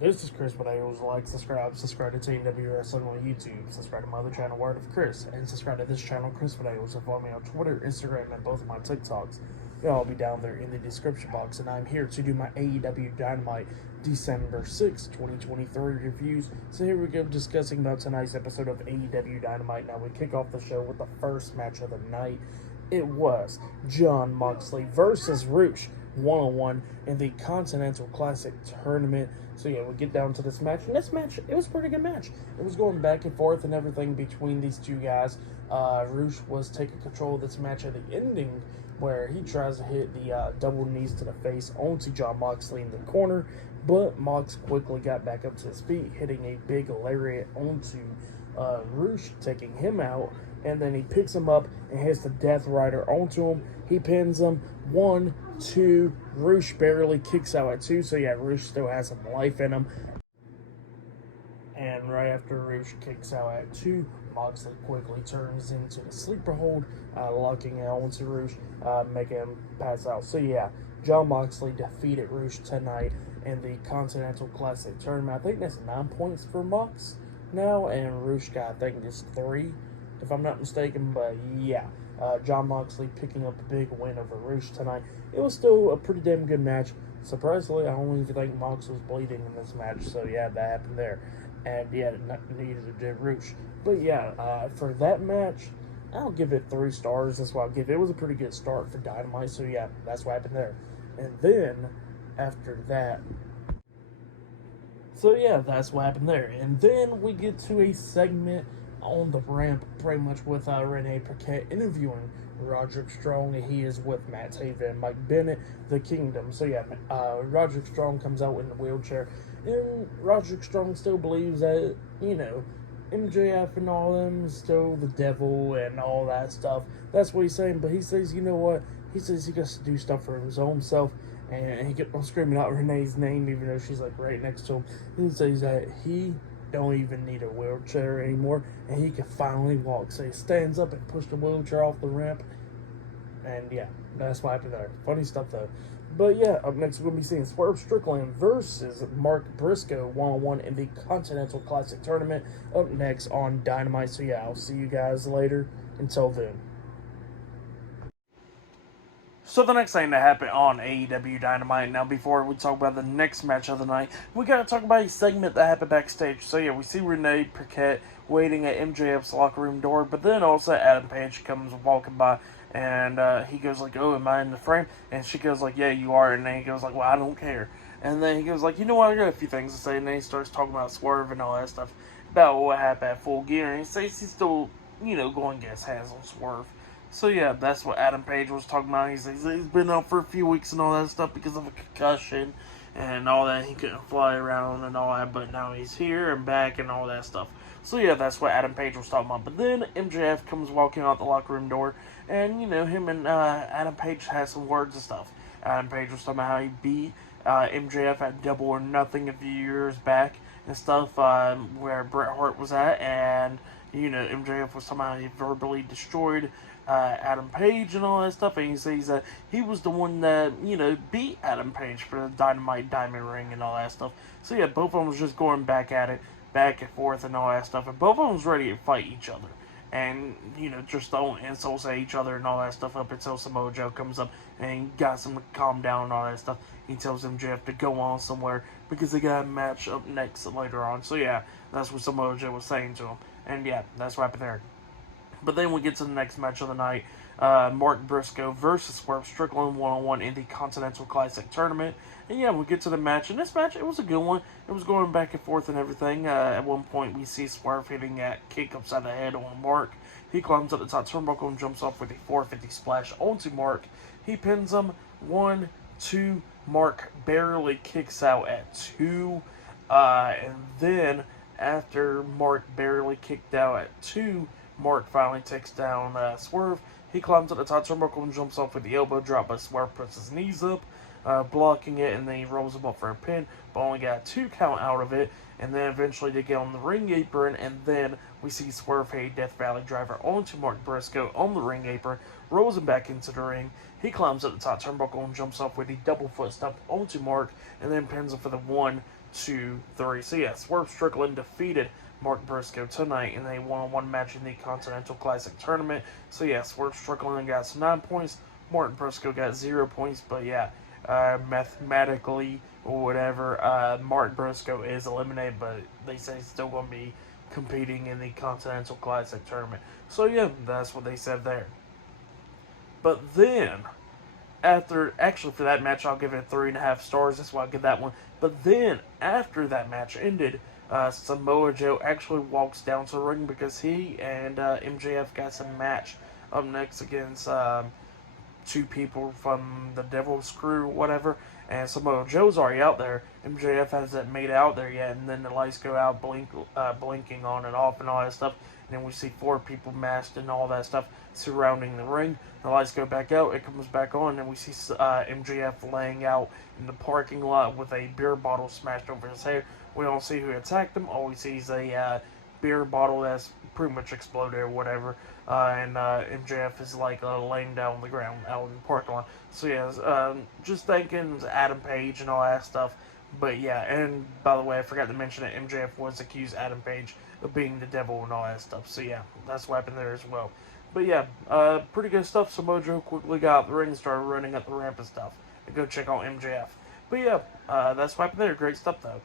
This is Chris, but I always like, subscribe to TNT Wrestling on YouTube, subscribe to my other channel, Word of Chris, and subscribe to this channel, Chris Videos, and follow me on Twitter, Instagram, and both of my TikToks. They'll all be down there in the description box, and I'm here to do my AEW Dynamite December 6, 2023 reviews. So here we go, discussing about tonight's episode of AEW Dynamite. Now we kick off the show with the first match of the night. It was Jon Moxley versus Rush, one-on-one in the Continental Classic Tournament. So yeah, we get down to this match, and this match, it was a pretty good match. It was going back and forth and everything between these two guys. Rush was taking control of this match at the ending, where he tries to hit the double knees to the face onto Jon Moxley in the corner, but Mox quickly got back up to his feet, hitting a big lariat onto Rush, taking him out, and then he picks him up and hits the Death Rider onto him. He pins him. 1, 2, Rush barely kicks out at 2, so yeah, Rush still has some life in him. And right after Rush kicks out at 2, Moxley quickly turns into the sleeper hold, locking out onto Rush, making him pass out. So yeah, Jon Moxley defeated Rush tonight in the Continental Classic Tournament. I think that's 9 points for Mox now, and Rush got, I think it's 3, if I'm not mistaken, but yeah. Jon Moxley picking up a big win over Rush tonight. It was still a pretty damn good match. Surprisingly, I don't even think Mox was bleeding in this match, so yeah, that happened there. And yeah, neither did Rush. But yeah, for that match, I'll give it 3 stars. That's what I'll give it. It was a pretty good start for Dynamite, so yeah, that's what happened there. And then, after that, so yeah, that's what happened there. And then we get to a segment on the ramp, pretty much with Renee Paquette interviewing Roderick Strong, and he is with Matt Taven and Mike Bennett, the Kingdom. So yeah, Roderick Strong comes out in the wheelchair, and Roderick Strong still believes that, MJF and all them is still the devil and all that stuff. That's what he's saying, but he says, you know what? He says he gets to do stuff for his own self, and he kept on screaming out Renee's name, even though she's like right next to him. He says that he don't even need a wheelchair anymore, and he can finally walk. So he stands up and pushes the wheelchair off the ramp, and yeah, that's what happened there. Funny stuff though. But yeah, up next we're going to be seeing Swerve Strickland versus Mark Briscoe one-on-one in the Continental Classic Tournament up next on Dynamite. So yeah, I'll see you guys later. Until then. So the next thing that happened on AEW Dynamite, now before we talk about the next match of the night, we gotta talk about a segment that happened backstage. So yeah, we see Renee Paquette waiting at MJF's locker room door, but then also Adam Page comes walking by, and he goes like, oh, am I in the frame? And she goes like, yeah, you are. And then he goes like, well, I don't care. And then he goes like, you know what, I got a few things to say. And then he starts talking about Swerve and all that stuff, about what happened at Full Gear, and he says he's still, going to get his hands on Swerve. So yeah, that's what Adam Page was talking about. He's been out for a few weeks and all that stuff because of a concussion and all that. He couldn't fly around and all that, but now he's here and back and all that stuff. So yeah, that's what Adam Page was talking about. But then MJF comes walking out the locker room door, and him and Adam Page had some words and stuff. Adam Page was talking about how he beat MJF at Double or Nothing a few years back and stuff, where Bret Hart was at, and MJF was talking about how he verbally destroyed Adam Page and all that stuff, and he says that he was the one that, beat Adam Page for the Dynamite Diamond Ring and all that stuff. So yeah, both of them was just going back at it, back and forth and all that stuff, and both of them was ready to fight each other. And, just throwing insults at each other and all that stuff up until Samoa Joe comes up and got them to calm down and all that stuff. He tells MJF to go on somewhere because they got a match up next later on. So yeah, that's what Samoa Joe was saying to him. And yeah, that's what happened there. But then we get to the next match of the night. Mark Briscoe versus Swerve Strickland one-on-one in the Continental Classic Tournament. And yeah, we get to the match. And this match, it was a good one. It was going back and forth and everything. At one point, we see Swerve hitting that kick upside the head on Mark. He climbs up the top turnbuckle and jumps off with a 450 splash onto Mark. He pins him. 1, 2. Mark barely kicks out at 2. And then, after Mark barely kicked out at 2, Mark finally takes down Swerve. He climbs up the top turnbuckle and jumps off with the elbow drop, but Swerve puts his knees up. blocking it, and then he rolls him up for a pin, but only got a 2 count out of it. And then eventually they get on the ring apron, and then we see Swerve a Death Valley driver onto Mark Briscoe on the ring apron, rolls him back into the ring. He climbs up the top turnbuckle and jumps off with a double foot stomp onto Mark, and then pins him for the 1, 2, 3. So yeah, Swerve Strickland defeated Mark Briscoe tonight in a one-on-one match in the Continental Classic Tournament. So yeah, Swerve Strickland got 9 points, Mark Briscoe got 0 points, but yeah, mathematically or whatever, Mark Briscoe is eliminated, but they say he's still going to be competing in the Continental Classic Tournament. So yeah, that's what they said there. But then, for that match, I'll give it 3.5 stars. That's why I give that one. But then, after that match ended, Samoa Joe actually walks down to the ring because he and MJF got some match up next against 2 people from the Devil's Crew, whatever. And Samoa Joe's already out there. MJF hasn't made it out there yet. And then the lights go out, blinking on and off and all that stuff. And then we see 4 people masked and all that stuff surrounding the ring. The lights go back out, it comes back on, and we see MJF laying out in the parking lot with a beer bottle smashed over his head. We don't see who attacked him. All we see is a beer bottle that's pretty much exploded or whatever. And MJF is laying down on the ground out in the parking lot. So yeah, just thinking it was Adam Page and all that stuff. But yeah, and by the way, I forgot to mention that MJF was accused Adam Page of being the devil and all that stuff. So yeah, that's what happened there as well. But yeah, pretty good stuff. Samoa Joe quickly got out the ring and started running up the ramp and stuff. And go check out MJF. But yeah, that's what happened there. Great stuff though.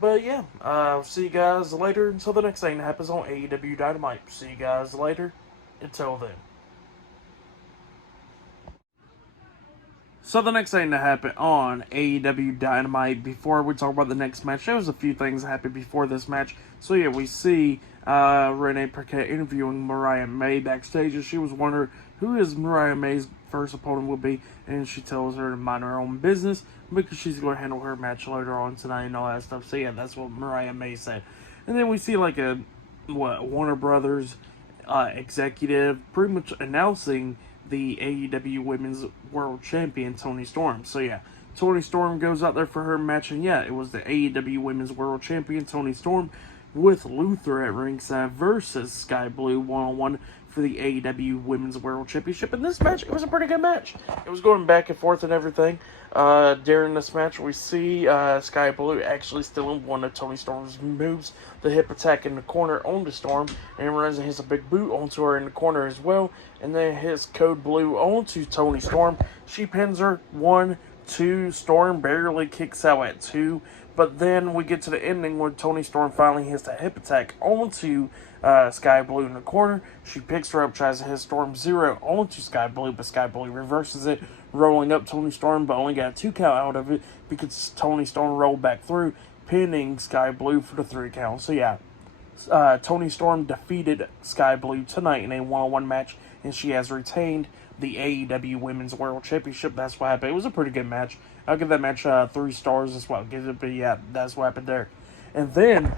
But yeah, I'll see you guys later until the next thing that happens on AEW Dynamite. See you guys later. Until then. So the next thing that happened on AEW Dynamite, before we talk about the next match, there was a few things that happened before this match. So yeah, we see Renee Paquette interviewing Mariah May backstage, and she was wondering who is Mariah May's first opponent will be, and she tells her to mind her own business because she's going to handle her match later on tonight and all that stuff. So yeah, that's what Mariah May said. And then we see Warner Brothers executive pretty much announcing the AEW Women's World Champion, Toni Storm. So yeah, Toni Storm goes out there for her match, and yeah, it was the AEW Women's World Champion, Toni Storm, with Luther at ringside versus Sky Blue one-on-one for the AEW Women's World Championship. In this match, it was a pretty good match. It was going back and forth and everything. During this match, we see Sky Blue actually stealing one of Toni Storm's moves, the hip attack in the corner onto Storm, and runs and hits a big boot onto her in the corner as well, and then hits Code Blue onto Toni Storm. She pins her 1, 2, Storm barely kicks out at 2, but then we get to the ending where Toni Storm finally hits that hip attack onto Sky Blue in the corner. She picks her up, tries to hit Storm 0 onto Sky Blue, but Sky Blue reverses it, rolling up Toni Storm, but only got a 2 count out of it because Toni Storm rolled back through, pinning Sky Blue for the 3 count. So yeah, Toni Storm defeated Sky Blue tonight in a one-on-one match, and she has retained the AEW Women's World Championship. That's what happened. It was a pretty good match. I'll give that match 3 stars. That's what I'll give it, but yeah, that's what happened there. And then,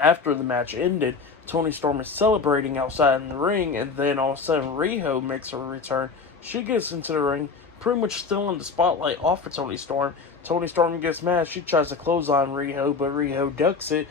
after the match ended, Toni Storm is celebrating outside in the ring, and then all of a sudden Riho makes her return. She gets into the ring, pretty much stealing the spotlight off of Toni Storm. Toni Storm gets mad. She tries to close on Riho, but Riho ducks it,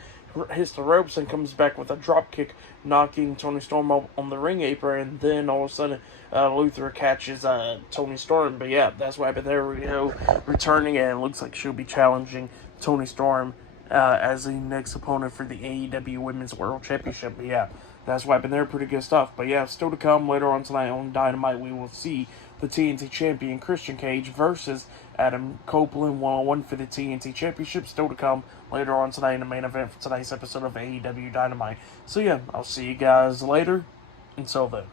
hits the ropes, and comes back with a drop kick, knocking Toni Storm up on the ring apron, and then all of a sudden Luther catches Toni Storm. But yeah, that's what happened there. Riho returning, and it looks like she'll be challenging Toni Storm as the next opponent for the AEW Women's World Championship. But yeah, that's what happened there. Pretty good stuff. But yeah, still to come later on tonight on Dynamite, we will see the TNT champion Christian Cage versus Adam Copeland one-on-one for the TNT Championship. Still to come later on tonight in the main event for tonight's episode of AEW Dynamite. So yeah, I'll see you guys later. Until then.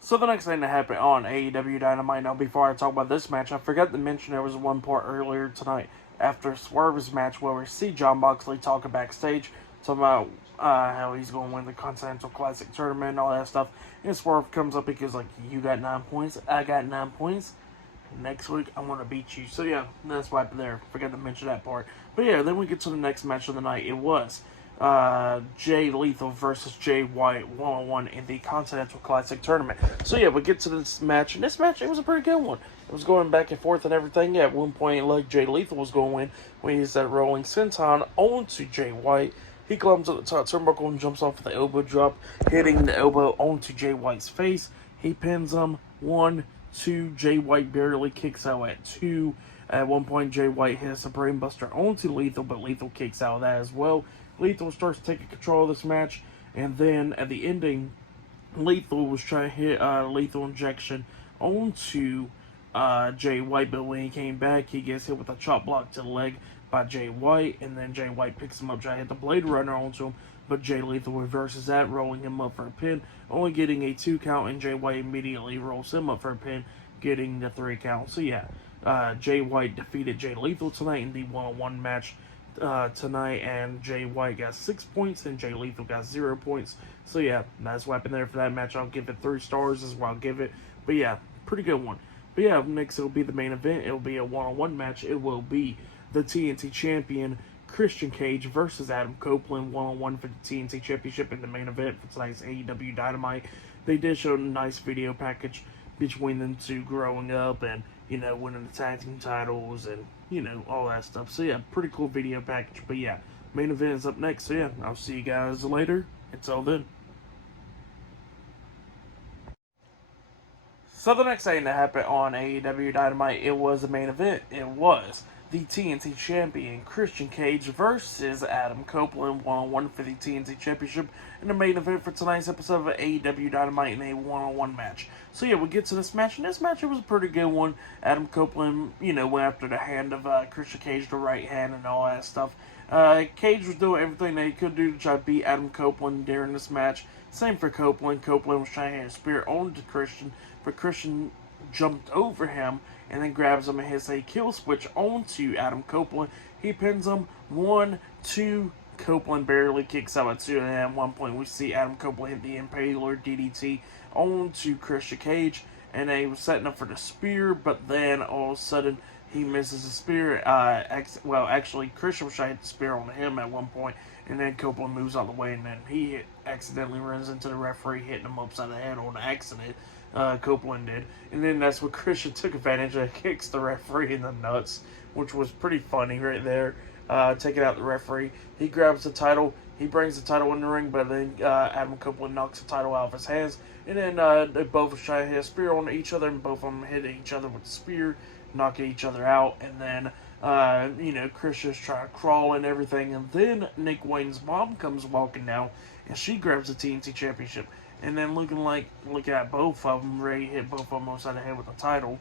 So the next thing that happened on AEW Dynamite, now before I talk about this match, I forgot to mention there was one part earlier tonight after Swerve's match where we see Jon Moxley talking backstage, talking about how he's going to win the Continental Classic Tournament and all that stuff. And Swerve comes up and goes like, you got 9 points, I got 9 points. Next week, I'm going to beat you. So yeah, that's what happened there. Forgot to mention that part. But yeah, then we get to the next match of the night. It was Jay Lethal versus Jay White one-on-one in the Continental Classic Tournament. So yeah, we get to this match, and this match, it was a pretty good one. It was going back and forth and everything. Yeah, at one point, like, Jay Lethal was going to win when he used that rolling senton onto Jay White. He climbs up the top turnbuckle and jumps off with the elbow drop, hitting the elbow onto Jay White's face. He pins him. 1, 2. Jay White barely kicks out at 2. At one point, Jay White hits a brainbuster onto Lethal, but Lethal kicks out of that as well. Lethal starts taking control of this match, and then at the ending, Lethal was trying to hit Lethal Injection onto Jay White, but when he came back, he gets hit with a chop block to the leg by Jay White, and then Jay White picks him up, trying to hit the Blade Runner onto him, but Jay Lethal reverses that, rolling him up for a pin, only getting a 2 count, and Jay White immediately rolls him up for a pin, getting the 3 count. So yeah, Jay White defeated Jay Lethal tonight in the one-on-one match tonight, and Jay White got 6 points, and Jay Lethal got 0 points. So yeah, that's what happened there for that match. I'll give it 3 stars is what I'll give it. But yeah, pretty good one. But yeah, next it'll be the main event. It'll be a one-on-one match. It will be the TNT champion Christian Cage versus Adam Copeland, one-on-one for the TNT championship in the main event for tonight's AEW Dynamite. They did show a nice video package between them two growing up and, you know, winning the tag team titles and, you know, all that stuff. So yeah, pretty cool video package. But yeah, main event is up next. So yeah, I'll see you guys later. Until then. So the next thing that happened on AEW Dynamite, it was the main event. It was the TNT champion Christian Cage versus Adam Copeland, one-on-one for the TNT championship in the main event for tonight's episode of AEW Dynamite in a one-on-one match. So yeah, we get to this match, and this match, it was a pretty good one. Adam Copeland, you know, went after the hand of Christian Cage, the right hand and all that stuff. Cage was doing everything that he could do to try to beat Adam Copeland during this match. Same for Copeland. Copeland was trying to hit a spear onto Christian, but Christian jumped over him and then grabs him and hits a kill switch onto Adam Copeland. He pins him. 1, 2. Copeland barely kicks out at 2, and at one point we see Adam Copeland hit the Impaler DDT onto Christian Cage, and they were setting up for the spear, but then all of a sudden he misses the spear. Actually, Christian was trying to hit the spear on him at one point, and then Copeland moves out of the way, and then he accidentally runs into the referee, hitting him upside the head on accident. Copeland did, and then that's what Christian took advantage of, kicks the referee in the nuts, which was pretty funny right there. Taking out the referee, he grabs the title, he brings the title in the ring, but then Adam Copeland knocks the title out of his hands, and then they both were trying to hit a spear on each other, and both of them hit each other with the spear, knocking each other out, and then you know, Christian's trying to crawl and everything, and then Nick Wayne's mom comes walking down, and she grabs the TNT championship. And then look at both of them, ready to hit both of them upside the head with the title.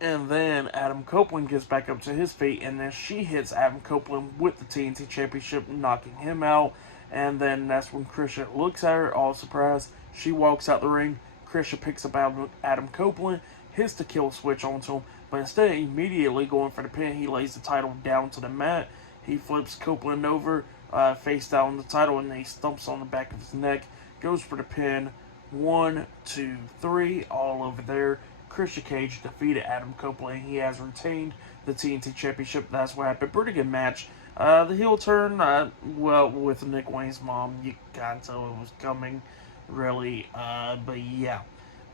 And then Adam Copeland gets back up to his feet, and then she hits Adam Copeland with the TNT championship, knocking him out. And then that's when Christian looks at her, all surprised. She walks out the ring. Christian picks up Adam Copeland, hits the kill switch onto him, but instead of immediately going for the pin, he lays the title down to the mat. He flips Copeland over, face down on the title, and then he stumps on the back of his neck. Goes for the pin. 1, 2, 3, all over there. Christian Cage defeated Adam Copeland. He has retained the TNT Championship. That's what happened. Pretty good match. The heel turn, well, with Nick Wayne's mom, you can't tell it was coming, really. But yeah,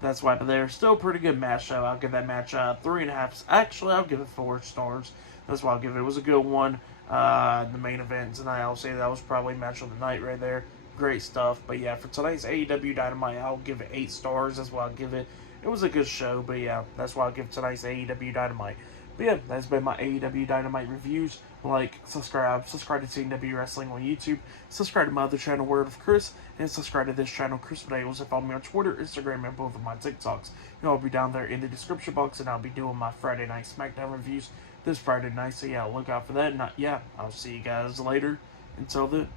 that's what happened there. Still a pretty good match, though. I'll give that match 3.5. Actually, I'll give it 4 stars. That's what I'll give it. It was a good one. The main event tonight, I'll say that was probably match of the night right there. Great stuff. But yeah, for tonight's AEW Dynamite, I'll give it 8 stars. That's what I'll give it. It was a good show, but yeah, that's why I'll give tonight's AEW Dynamite. But yeah, that's been my AEW Dynamite reviews. Like, subscribe to TNW Wrestling on YouTube, subscribe to my other channel, Word of Chris, and subscribe to this channel, Chris Videos, and follow me on Twitter, Instagram, and both of my TikToks. And I'll be down there in the description box, and I'll be doing my Friday Night SmackDown reviews this Friday night, so yeah, look out for that. And yeah, I'll see you guys later. Until then.